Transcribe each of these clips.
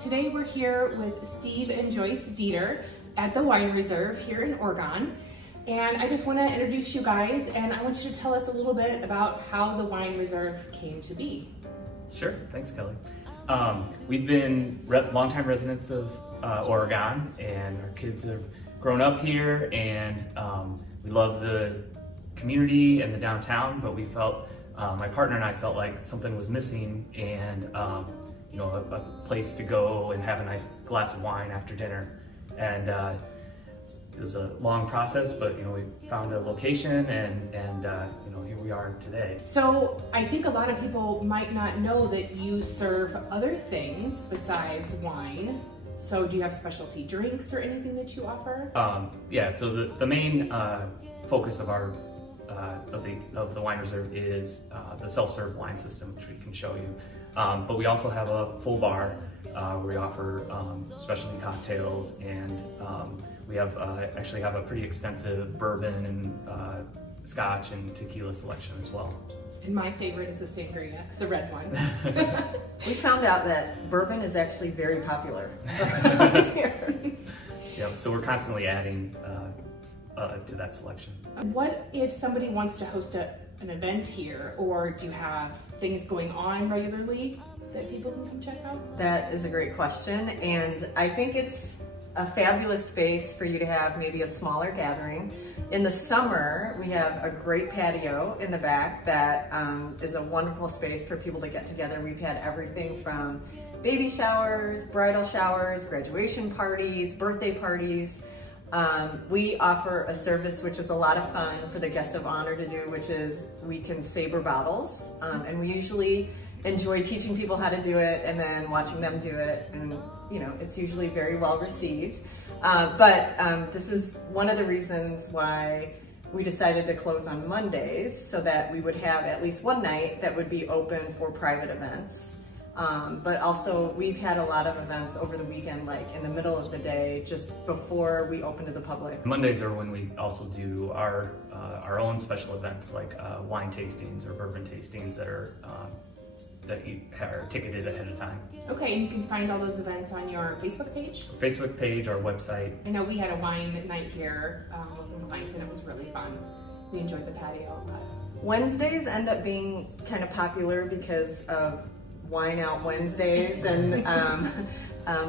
today we're here with Steve and Joyce Dieter at the Wine Reserve here in Oregon. And I just want to introduce you guys, and I want you to tell us a little bit about how the Wine Reserve came to be. Sure, thanks Kelly. We've been longtime residents of Oregon, and our kids have grown up here, and we love the community and the downtown, but we felt, my partner and I felt like something was missing, and you know, a place to go and have a nice glass of wine after dinner. And it was a long process, but you know, we found a location, and you know, here we are today. So I think a lot of people might not know that you serve other things besides wine. So do you have specialty drinks or anything that you offer? Yeah, so the main focus of our of the Wine Reserve is the self-serve wine system, which we can show you. But we also have a full bar where we offer specialty cocktails, and we have actually have a pretty extensive bourbon and scotch and tequila selection as well. And my favorite is the sangria, the red one. We found out that bourbon is actually very popular. Yep, so we're constantly adding to that selection. What if somebody wants to host an event here, or do you have things going on regularly that people can come check out? That is a great question, and I think it's a fabulous space for you to have maybe a smaller gathering. In the summer, we have a great patio in the back that is a wonderful space for people to get together. We've had everything from baby showers, bridal showers, graduation parties, birthday parties. We offer a service which is a lot of fun for the guest of honor to do, which is we can saber bottles, and we usually enjoy teaching people how to do it and then watching them do it, and you know, it's usually very well received. But this is one of the reasons why we decided to close on Mondays, so that we would have at least one night that would be open for private events. But also we've had a lot of events over the weekend, like in the middle of the day, just before we open to the public. Mondays are when we also do our own special events, like wine tastings or bourbon tastings that are ticketed ahead of time. Okay, and you can find all those events on your Facebook page? Facebook page, our website. I know we had a wine night here with some clients, and it was really fun. We enjoyed the patio a lot. Wednesdays end up being kind of popular because of Wine Out Wednesdays, and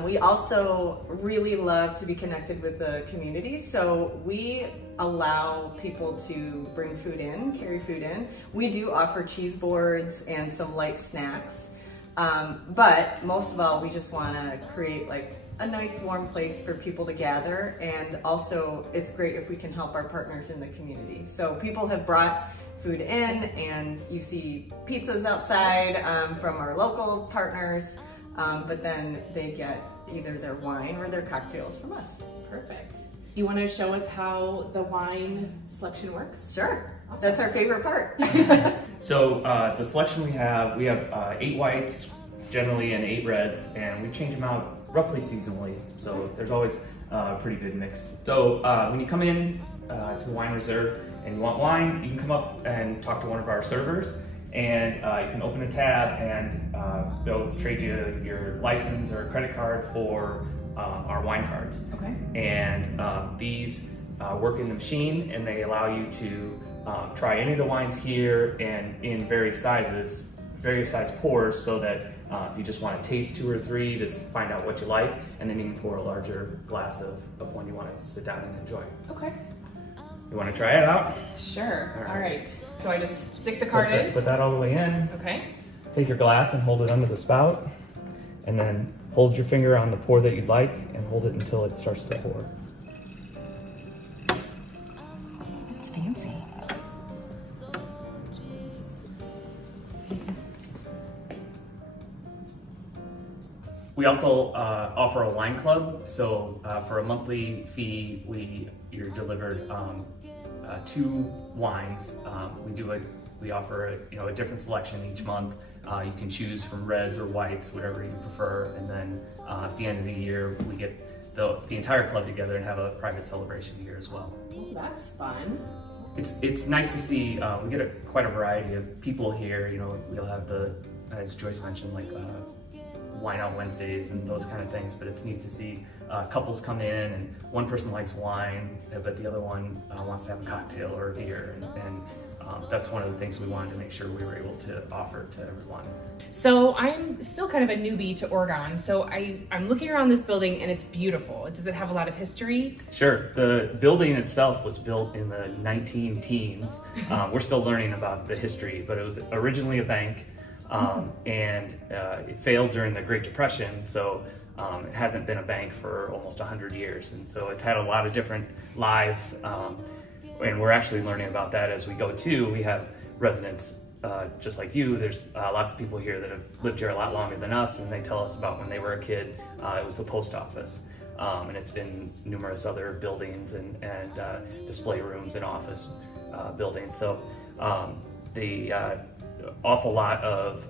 we also really love to be connected with the community, so we allow people to bring food in, carry food in. We do offer cheese boards and some light snacks, but most of all, we just want to create like a nice warm place for people to gather, and also it's great if we can help our partners in the community. So people have brought food in, and you see pizzas outside from our local partners, but then they get either their wine or their cocktails from us. Perfect. Do you want to show us how the wine selection works? Sure. Awesome. That's our favorite part. So the selection we have 8 whites generally and 8 reds, and we change them out roughly seasonally, so there's always a pretty good mix. So when you come in to the Wine Reserve and you want wine, you can come up and talk to one of our servers, and you can open a tab, and they'll trade you your license or credit card for our wine cards. Okay. And these work in the machine, and they allow you to try any of the wines here, and in various size pours, so that if you just want to taste 2 or 3, just find out what you like, and then you can pour a larger glass of one you want to sit down and enjoy. Okay. You want to try it out? Sure. All right. So I just stick the card in? Put that all the way in. Okay. Take your glass and hold it under the spout, and then hold your finger on the pour that you'd like, and hold it until it starts to pour. That's fancy. We also offer a wine club, so for a monthly fee, you're delivered 2 wines. We offer a different selection each month. You can choose from reds or whites, whatever you prefer, and then at the end of the year, we get the entire club together and have a private celebration here as well. Oh, that's fun. It's nice to see. We get quite a variety of people here. You know, we'll have as Joyce mentioned, like wine out Wednesdays and those kind of things, but it's neat to see couples come in and one person likes wine, but the other one wants to have a cocktail or a beer, and that's one of the things we wanted to make sure we were able to offer to everyone. So I'm still kind of a newbie to Oregon, so I'm looking around this building and it's beautiful. Does it have a lot of history? Sure. The building itself was built in the 19-teens. We're still learning about the history, but it was originally a bank, and it failed during the Great Depression, so it hasn't been a bank for almost 100 years, and so it's had a lot of different lives, and we're actually learning about that as we go too. We have residents just like you. There's lots of people here that have lived here a lot longer than us, and they tell us about when they were a kid, it was the post office. And it's been numerous other buildings and display rooms and office buildings. So the awful lot of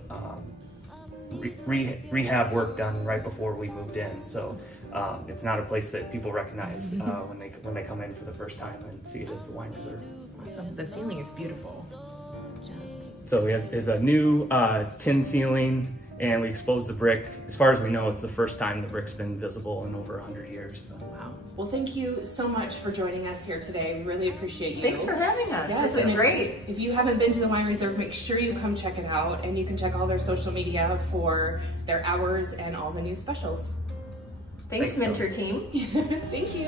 rehab work done right before we moved in. So it's not a place that people recognize when they come in for the first time and see it as the wine reserve. Awesome. The ceiling is beautiful. So it has a new tin ceiling, and we exposed the brick. As far as we know, it's the first time the brick's been visible in over 100 years. So. Wow. Well, thank you so much for joining us here today. Really appreciate you. Thanks for having us. Yes, this is great. If you haven't been to the Wine Reserve, make sure you come check it out, and you can check all their social media for their hours and all the new specials. Thanks Minter team. Thank you.